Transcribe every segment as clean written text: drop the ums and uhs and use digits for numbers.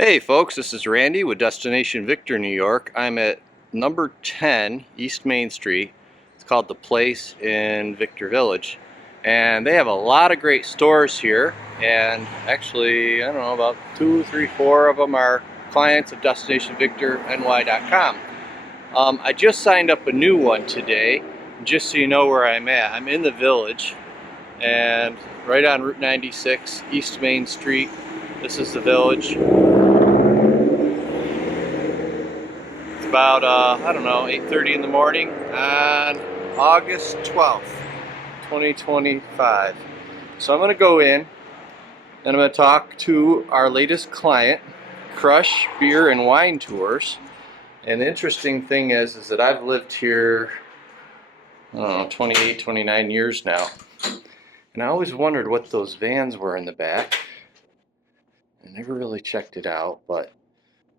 Hey folks, this is Randy with Destination Victor, New York. I'm at number 10 East Main Street. It's called The Place in Victor Village. And they have a lot of great stores here. And actually, I don't know, about 2, 3, 4 of them are clients of DestinationVictorNY.com. I just signed up a new one today. Just so you know where I'm at, I'm in the village and right on Route 96, East Main Street. This is the village. About, I don't know, 8:30 in the morning on August 12th, 2025. So I'm going to go in and I'm going to talk to our latest client, Crush Beer and Wine Tours. And the interesting thing is that I've lived here, I don't know, 28, 29 years now. And I always wondered what those vans were in the back. I never really checked it out, but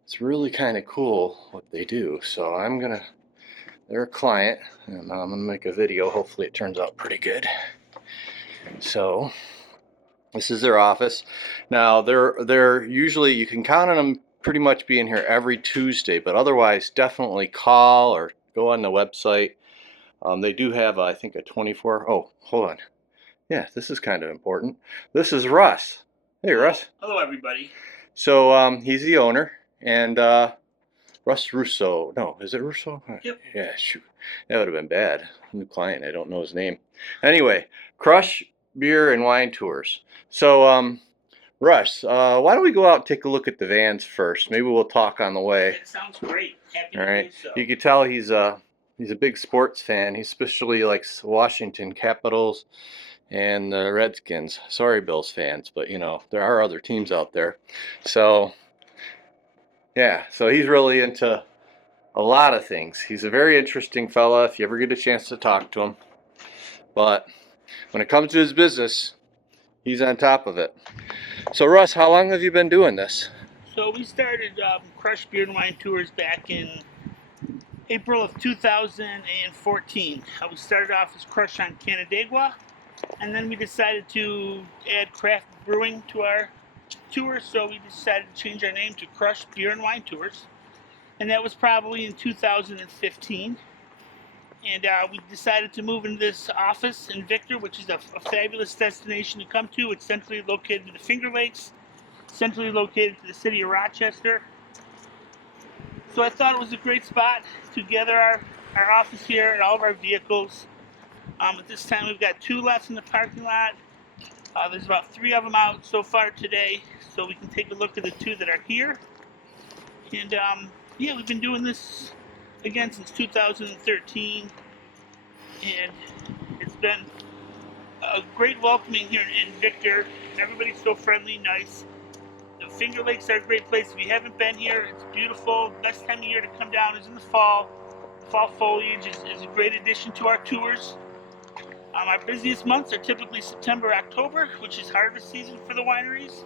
it's really kind of cool what they do. So they're a client, and I'm gonna make a video. Hopefully it turns out pretty good. So this is their office. Now they're usually, you can count on them pretty much being here every Tuesday, but otherwise definitely call or go on the website. They do have, I think, a 24. Oh, hold on. Yeah, this is kind of important. This is Russ. Hey, Russ. Hello, everybody. So he's the owner, and Russo. No, is it Russo? Yep. Yeah, shoot. That would have been bad. New client, I don't know his name. Anyway, Crush Beer and Wine Tours. So, Russ, why don't we go out and take a look at the vans first? Maybe we'll talk on the way. That sounds great. Happy All right. to do so. You can tell he's a big sports fan. He especially likes Washington Capitals and the Redskins. Sorry, Bills fans, but you know, there are other teams out there. So, yeah, so he's really into a lot of things. He's a very interesting fella if you ever get a chance to talk to him. But when it comes to his business, he's on top of it. So Russ, how long have you been doing this? So we started Crush Beer and Wine Tours back in April of 2014. We started off as Crush on Canandaigua, and then we decided to add craft brewing to our tours, so we decided to change our name to Crush Beer and Wine Tours. And that was probably in 2015. And we decided to move into this office in Victor, which is a fabulous destination to come to. It's centrally located in the Finger Lakes, centrally located to the city of Rochester. So I thought it was a great spot to gather our office here and all of our vehicles. At this time, we've got 2 left in the parking lot. There's about 3 of them out so far today, so we can take a look at the 2 that are here. And yeah, we've been doing this again since 2013, and it's been a great welcoming here in Victor. Everybody's so friendly, nice. The Finger Lakes are a great place. If you haven't been here, it's beautiful. Best time of year to come down is in the fall. Fall foliage is a great addition to our tours. Our busiest months are typically September, October, which is harvest season for the wineries.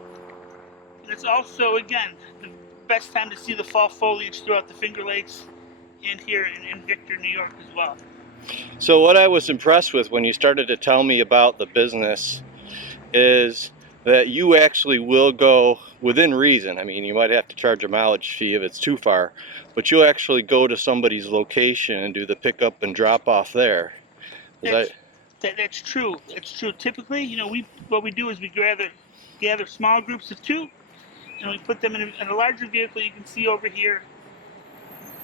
And it's also, again, the best time to see the fall foliage throughout the Finger Lakes and here in Victor, New York as well. So what I was impressed with when you started to tell me about the business is that you actually will go within reason. I mean, you might have to charge a mileage fee if it's too far, but you'll actually go to somebody's location and do the pickup and drop off there. That's true. It's true. Typically, you know, what we do is we gather small groups of 2, and we put them in a larger vehicle you can see over here,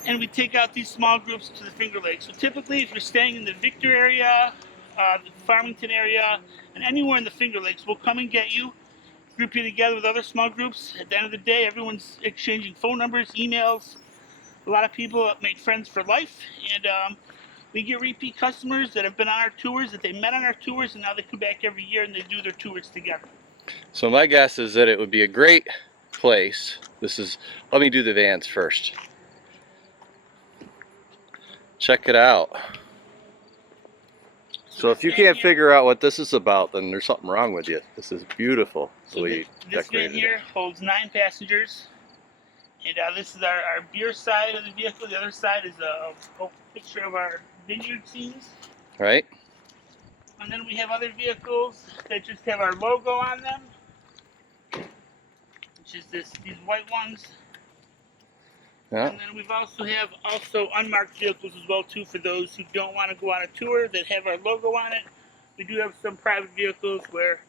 and we take out these small groups to the Finger Lakes. So typically, if you're staying in the Victor area, the Farmington area, and anywhere in the Finger Lakes, we'll come and get you, group you together with other small groups. At the end of the day, everyone's exchanging phone numbers, emails. A lot of people make friends for life, and we get repeat customers that have been on our tours, that they met on our tours, and now they come back every year and they do their tours together. So my guess is that it would be a great place. Let me do the vans first. Check it out. So if you can't figure out what this is about, then there's something wrong with you. This is beautiful. So this van here holds 9 passengers. And this is our beer side of the vehicle. The other side is a picture of our vineyard scenes. Right. And then we have other vehicles that just have our logo on them. which is these white ones. Yeah. And then we've also unmarked vehicles as well too for those who don't want to go on a tour that have our logo on it. We do have some private vehicles where it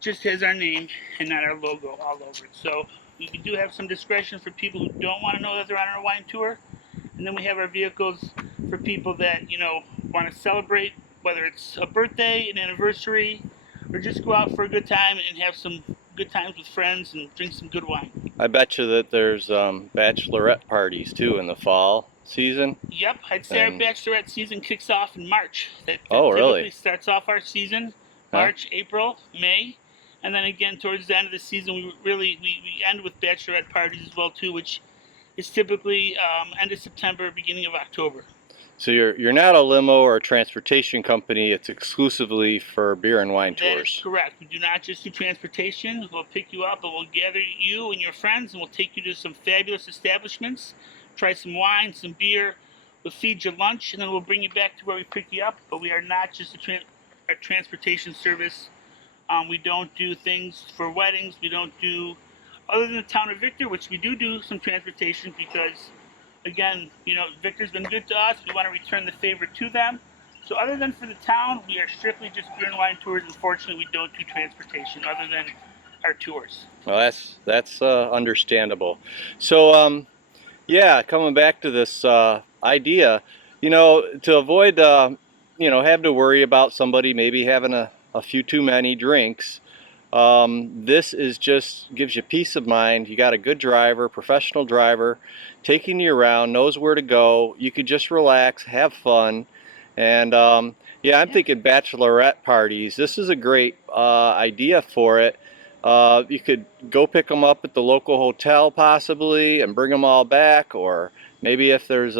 just has our name and not our logo all over it. So we do have some discretion for people who don't want to know that they're on our wine tour. And then we have our vehicles for people that, you know, want to celebrate, whether it's a birthday, an anniversary, or just go out for a good time and have some good times with friends and drink some good wine. I bet you that there's bachelorette parties too in the fall season. Yep, I'd say our bachelorette season kicks off in March. That Oh, really? Typically starts off our season, March, April, May, and then again towards the end of the season we end with bachelorette parties as well too, which is typically end of September, beginning of October. So you're not a limo or a transportation company. It's exclusively for beer and wine tours. That is correct. We do not just do transportation. We'll pick you up and we'll gather you and your friends and we'll take you to some fabulous establishments, try some wine, some beer. We'll feed you lunch and then we'll bring you back to where we pick you up. But we are not just a transportation service. We don't do things for weddings. We don't do, other than the town of Victor, which we do some transportation because, again, you know, Victor's been good to us. We want to return the favor to them. So other than for the town, we are strictly just beer and wine tours. Unfortunately, we don't do transportation other than our tours. Well, that's understandable. So yeah, coming back to this idea, you know, to avoid you know, having to worry about somebody maybe having a few too many drinks, this is just gives you peace of mind. You got a good driver, professional driver, taking you around, knows where to go. You could just relax, have fun, and yeah, I'm thinking bachelorette parties. This is a great idea for it. You could go pick them up at the local hotel possibly and bring them all back, or maybe if there's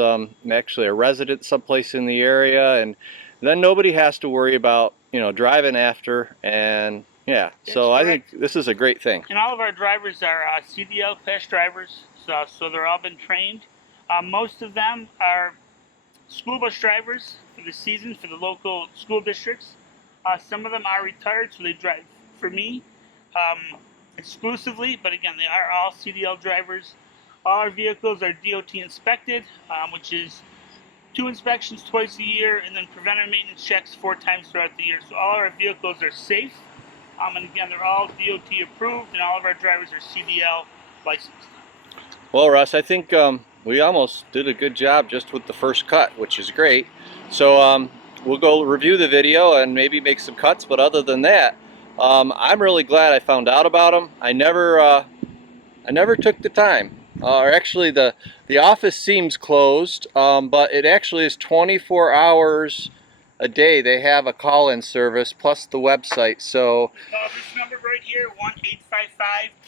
actually a resident someplace in the area, and then nobody has to worry about, you know, driving after. And yeah, so I think this is a great thing. And all of our drivers are CDL class drivers, so they're all been trained. Most of them are school bus drivers for the season for the local school districts. Some of them are retired, so they drive for me exclusively, but again, they are all CDL drivers. All our vehicles are DOT inspected, which is 2 inspections twice a year, and then preventative maintenance checks 4 times throughout the year. So all our vehicles are safe, and again, they're all DOT approved, and all of our drivers are CDL licensed. Well, Russ, I think we almost did a good job just with the first cut, which is great. So we'll go review the video and maybe make some cuts, but other than that, I'm really glad I found out about them. I never took the time. Or actually, the office seems closed, but it actually is 24 hours a day. They have a call-in service plus the website. So this number right here,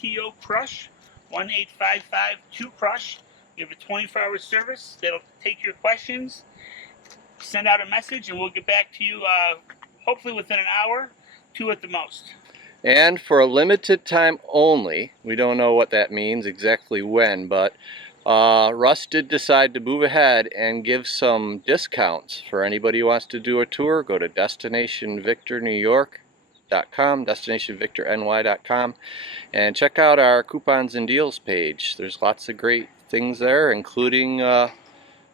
1-855-TO-CRUSH, 1-855-2-CRUSH. We have a 24-hour service that'll take your questions, send out a message, and we'll get back to you hopefully within an hour, 2 at the most. And for a limited time only, we don't know what that means exactly when, but Russ did decide to move ahead and give some discounts for anybody who wants to do a tour. Go to destinationvictornewyork.com, destinationvictorny.com, and check out our coupons and deals page. There's lots of great things there, including an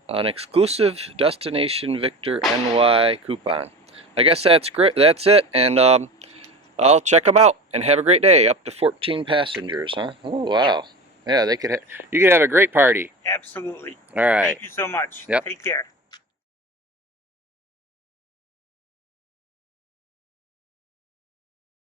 exclusive Destination Victor NY coupon. I guess that's great. That's it, and I'll check them out and have a great day. Up to 14 passengers, huh? Oh, wow. Yeah, they could. You could have a great party. Absolutely. All right. Thank you so much. Yep. Take care.